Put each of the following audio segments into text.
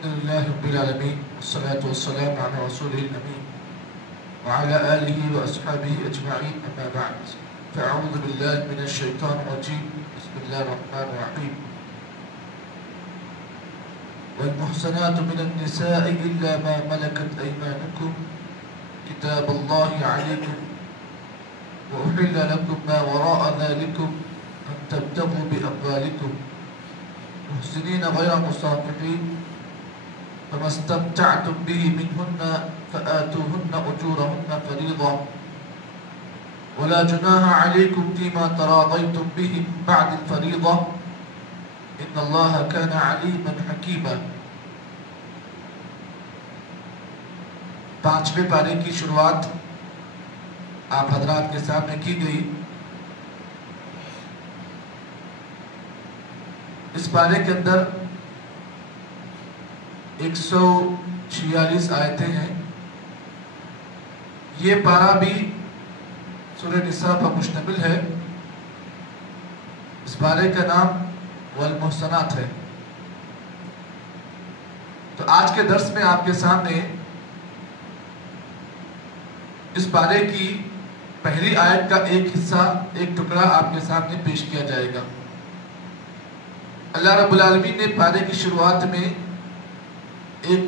لله رب العالمين والصلاة والسلام على رسوله الأمين وعلى آله وأصحابه أجمعين أما بعد فأعوذ بالله من الشيطان الرجيم بسم الله الرحمن الرحيم والمحصنات من النساء إلا ما ملكت أيمانكم كتاب الله عليكم وأحل لكم ما وراء ذلكم أن تبتغوا بأموالكم محسنين غير مسافحين فما استمتعتم به منهن فآتوهن أجورهن فريضة ولا جناح عليكم فيما تراضيتم به من بعد الفريضة إن الله كان عليما حكيما. پانچویں پارے کی شروعات آپ حضرات کے سامنے کی گئی. اس پارے کے اندر 146 آیتیں ہیں. یہ پارہ بھی سورہ نساء پر مشتمل ہے. اس پارے کا نام والمحصنات ہے. تو آج کے درس میں آپ کے سامنے اس پارے کی پہلی آیت کا ایک حصہ ایک ٹکڑا آپ کے سامنے پیش کیا جائے گا. اللہ رب العالمین نے پارے کی شروعات میں ایک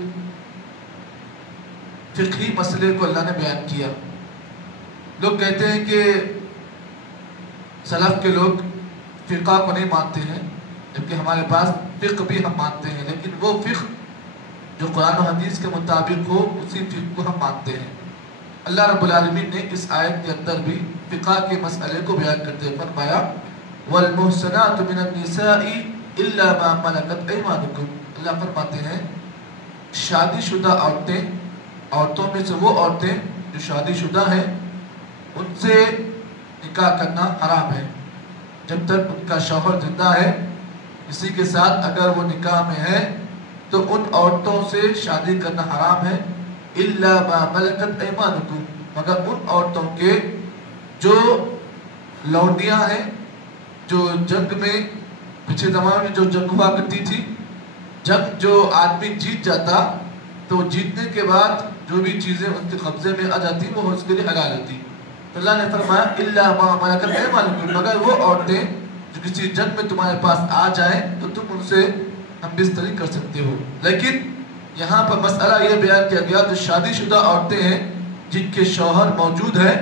فقہی مسئلے کو اللہ نے بیان کیا. لوگ کہتے ہیں کہ سلف کے لوگ فقہ کو نہیں مانتے ہیں جبکہ ہمارے پاس فقہ بھی ہم مانتے ہیں, لیکن وہ فقہ جو قرآن و حدیث کے مطابق ہو اسی فقہ کو ہم مانتے ہیں. اللہ رب العالمین نے اس آیت کے اندر بھی فقہ کے مسئلے کو بیان کرتے ہوئے فرمایا وَالْمُحْصَنَاتُ مِنَ النِّسَاءِ إِلَّا مَا مَلَكَتْ أَيْمَانُكُمْ. اللہ فرماتے ہیں شادی شدہ عورتوں میں سے وہ عورتیں جو شادی شدہ ہیں ان سے نکاح کرنا حرام ہے جب تک ان کا شوہر زندہ ہے. کسی کے ساتھ اگر وہ نکاح میں ہے تو ان عورتوں سے شادی کرنا حرام ہے إِلَّا مَا مَلَكَتْ أَيْمَانُكُمْ, مگر ان عورتوں کے جو لونڈیاں ہیں جو جنگ میں پچھلے زمانے میں جو جنگ ہوا کرتی تھی, جب جو آدمی جیت جاتا تو جیتنے کے بعد جو بھی چیزیں ان کے قبضے میں آ جاتی وہ اس کے لیے حلال ہوتی. تو اللہ نے فرمایا إِلَّا مَا مَلَكَتْ أَيْمَانُكُمْ, مگر وہ عورتیں جو کسی جنگ میں تمہارے پاس آ جائیں تو تم ان سے ہم بستری کر سکتے ہو. لیکن یہاں پر مسئلہ یہ بیان کیا گیا جو شادی شدہ عورتیں ہیں جن کے شوہر موجود ہیں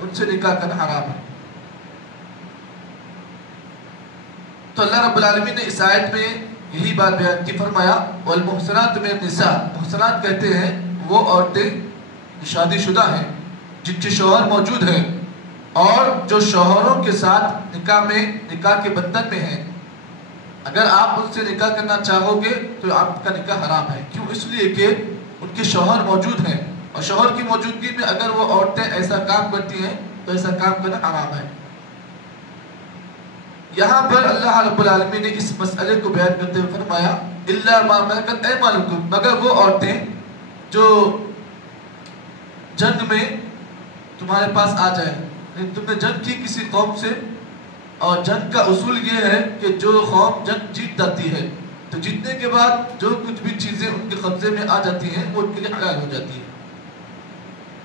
ان سے نکاح کرنا حرام ہے. تو اللہ رب العالمین نے اس آیت میں یہی بات بیان کی, فرمایا والمحصنات من النساء. محصنات کہتے ہیں وہ عورتیں جو شادی شدہ ہیں جن کے شوہر موجود ہیں اور جو شوہروں کے ساتھ نکاح کے بندھن میں ہیں. اگر آپ ان سے نکاح کرنا چاہو گے تو آپ کا نکاح حرام ہے. کیوں؟ اس لیے کہ ان کے شوہر موجود ہیں اور شوہر کی موجودگی میں اگر وہ عورتیں ایسا کام کرتی ہیں تو ایسا کام کرنا حرام ہے. یہاں پر اللہ رب العالمین نے اس مسئلے کو بیان کرتے ہوئے فرمایا إِلَّا مَا مَلَكَتْ أَيْمَانُكُمْ, مگر وہ عورتیں جو جنگ میں تمہارے پاس آ جائیں. تم نے جنگ کی کسی قوم سے اور جنگ کا اصول یہ ہے کہ جو قوم جنگ جیت جاتی ہے تو جیتنے کے بعد جو کچھ بھی چیزیں ان کے قبضے میں آ جاتی ہیں وہ ان کے لیے حلال ہو جاتی ہیں.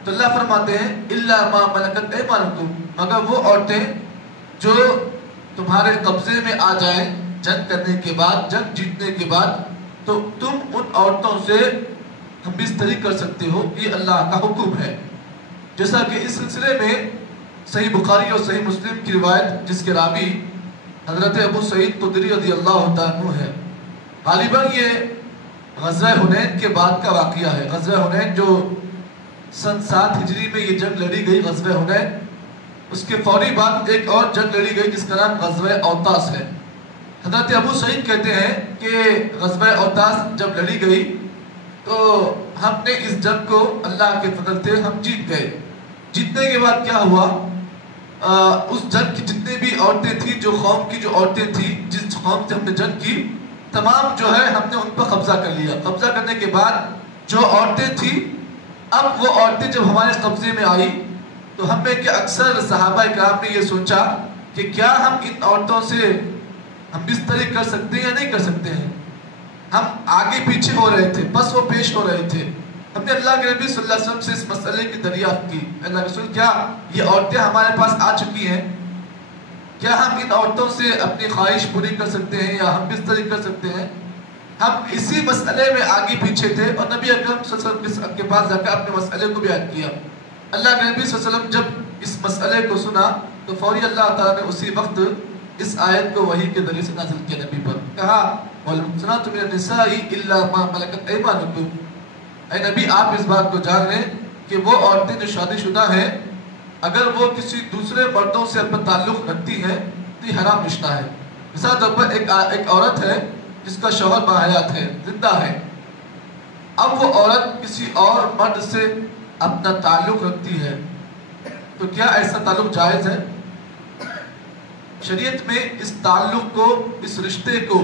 تو اللہ فرماتے ہیں إِلَّا مَا مَلَكَتْ أَيْمَانُكُمْ, مگر وہ عورتیں جو تمہارے قبضے میں آ جائیں جنگ کرنے کے بعد, جنگ جیتنے کے بعد, تو تم ان عورتوں سے ہم بستری کر سکتے ہو. یہ اللہ کا حکم ہے. جیسا کہ اس سلسلے میں صحیح بخاری اور صحیح مسلم کی روایت جس کے راوی حضرت ابو سعید خدری رضی اللہ تعالیٰ عنہ ہے. غالباً یہ غزوہ حنین کے بعد کا واقعہ ہے. غزوہ حنین جو سن 7 ہجری میں یہ جنگ لڑی گئی غزوہ حنین, اس کے فوری بعد ایک اور جنگ لڑی گئی جس کا نام غزوہ اوطاس ہے. حضرت ابو سعید کہتے ہیں کہ غزوہ اوطاس جب لڑی گئی تو ہم نے اس جنگ کو اللہ کے فضل سے ہم جیت گئے. جیتنے کے بعد کیا ہوا, اس جنگ کی جتنے بھی عورتیں تھیں, جو قوم کی جو عورتیں تھیں جس قوم سے ہم نے جنگ کی, تمام جو ہے ہم نے ان پر قبضہ کر لیا. قبضہ کرنے کے بعد جو عورتیں تھیں, اب وہ عورتیں جب ہمارے قبضے میں آئی تو ہم میں کہ اکثر صحابہ کرام نے یہ سوچا کہ کیا ہم ان عورتوں سے ہم بستری کر سکتے ہیں یا نہیں کر سکتے ہیں. ہم آگے پیچھے ہو رہے تھے، پس و پیش ہو رہے تھے. ہم نے اللہ کے نبی صلی اللہ علیہ وسلم سے اس مسئلے کی دریافت کی، اللہ کے رسول کیا یہ عورتیں ہمارے پاس آ چکی ہیں، کیا ہم ان عورتوں سے اپنی خواہش پوری کر سکتے ہیں یا ہم کس طرح کر سکتے ہیں؟ ہم اسی مسئلے میں آگے پیچھے تھے اور نبی اکرم صلی اللہ علیہ وسلم کے پاس جا کر اپنے مسئلے کو بیان کیا. اللہ کے نبی صلی اللہ علیہ وسلم جب اس مسئلے کو سنا تو فوری اللہ تعالیٰ نے اسی وقت اس آیت کو وحی کے ذریعے سے نازل کیا نبی پر. کہا وَالْمُحْصَنَاتُ مِنَ النِّسَاءِ إِلَّا مَا مَلَكَتْ أَيْمَانُكُمْ، اے نبی آپ اس بات کو جان لیں کہ وہ عورتیں جو شادی شدہ ہیں اگر وہ کسی دوسرے مردوں سے اپنا تعلق رکھتی ہیں تو یہ حرام رشتہ ہے. مثال طور پر ایک عورت ہے جس کا شوہر باحیات ہے، زندہ ہے، اب وہ عورت کسی اور مرد سے اپنا تعلق رکھتی ہے تو کیا ایسا تعلق جائز ہے؟ شریعت میں اس تعلق کو، اس رشتے کو،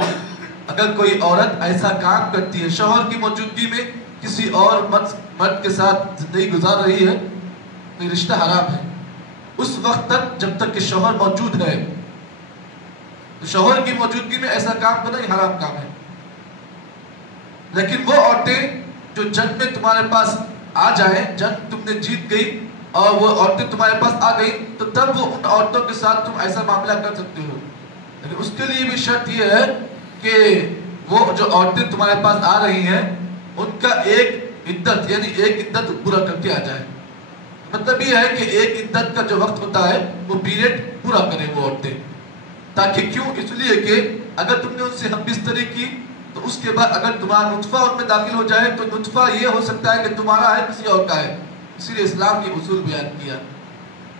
اگر کوئی عورت ایسا کام کرتی ہے شوہر کی موجودگی میں کسی اور مرد کے ساتھ زندگی گزار رہی ہے تو یہ رشتہ حرام ہے اس وقت تک جب تک کہ شوہر موجود ہے. تو شوہر کی موجودگی میں ایسا کام کرنا یہ حرام کام ہے. لیکن وہ عورتیں جو جنگ میں تمہارے پاس آ جائیں، جنگ تم نے جیت گئی اور وہ عورتیں تمہارے پاس آ گئی تو تب وہ ان عورتوں کے ساتھ تم ایسا معاملہ کر سکتے ہو. لیکن اس کے لیے بھی شرط یہ ہے کہ وہ جو عورتیں تمہارے پاس آ رہی ہیں ان کا ایک عدت یعنی ایک عدت پورا کر کے آ جائے. مطلب یہ ہے کہ ایک عدت کا جو وقت ہوتا ہے وہ پیریڈ پورا کریں وہ عورتیں. تاکہ کیوں؟ اس لیے کہ اگر تم نے ان سے ہم بستری کی تو اس کے بعد اگر تمہارا نطفہ ان میں داخل ہو جائے تو نطفہ یہ ہو سکتا ہے کہ تمہارا ہے کسی اور کا ہے. اسی لیے اسلام کی اصول بیان کیا.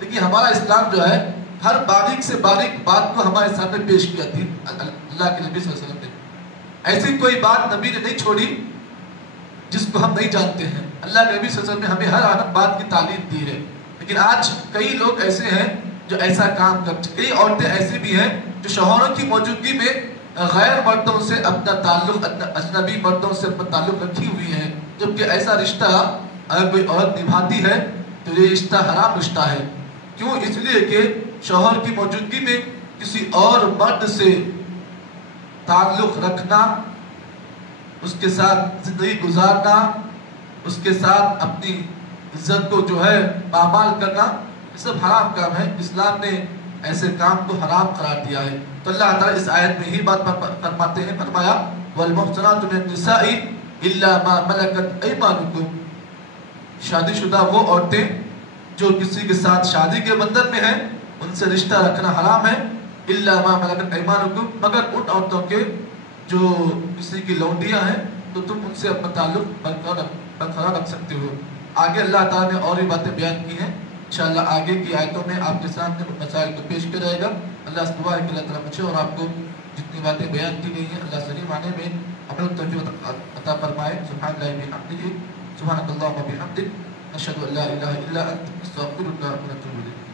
دیکھیے ہمارا اسلام جو ہے ہر باریک سے باریک بات کو ہمارے سامنے پیش کیا تھی اللہ کے نبی صلی اللہ علیہ وسلم نے. ایسی کوئی بات نبی نے نہیں چھوڑی جس کو ہم نہیں جانتے ہیں. اللہ کے نبی صلی اللہ علیہ وسلم نے ہمیں ہر بات کی تعلیم دی ہے. لیکن آج کئی لوگ ایسے ہیں جو ایسا کام کرتے، کئی عورتیں ایسی بھی ہیں جو شوہروں کی موجودگی میں غیر مردوں سے اپنا تعلق، اجنبی مردوں سے اپنا تعلق رکھی ہوئی ہیں، جبکہ ایسا رشتہ اگر کوئی عورت نبھاتی ہے تو یہ رشتہ حرام رشتہ ہے. کیوں؟ اس لیے کہ شوہر کی موجودگی میں کسی اور مرد سے تعلق رکھنا، اس کے ساتھ زندگی گزارنا، اس کے ساتھ اپنی عزت کو جو ہے پامال کرنا، یہ سب حرام کام ہے. اسلام نے ایسے کام کو حرام قرار دیا ہے. تو اللہ تعالیٰ اس آیت میں ہی بات فرماتے ہیں، فرمایا وَالْمُحْصَنَاتُ مِنَ النِّسَاءِ إِلَّا مَا مَلَكَتْ أَيْمَانُكُمْ، شادی شدہ وہ عورتیں جو کسی کے ساتھ شادی کے بندھن میں ہیں ان سے رشتہ رکھنا حرام ہے. إِلَّا مَا مَلَكَتْ أَيْمَانُكُمْ، مگر ان عورتوں کے جو کسی کی لونڈیاں ہیں تو تم ان سے اپنا تعلق برقرار رکھ سکتے ہو. آگے اللہ تعالیٰ نے اور بھی باتیں بیان کی ہیں. انشاءاللہ آگے کی آیتوں میں آپ کے سامنے مسائل کو پیش کیا جائے گا. اللہ سے دعا ہے کہ اللہ تعالیٰ مجھے اور آپ کو جتنی باتیں بیان کی گئی ہیں اللہ صحیح معنی میں عمل و توفیق عطا فرمائے. سبحان اللہ بحمدہ، سبحانک اللہم وبحمدک، نشہد ان لا الہ الا انت، نستغفرک ونتوب الیک.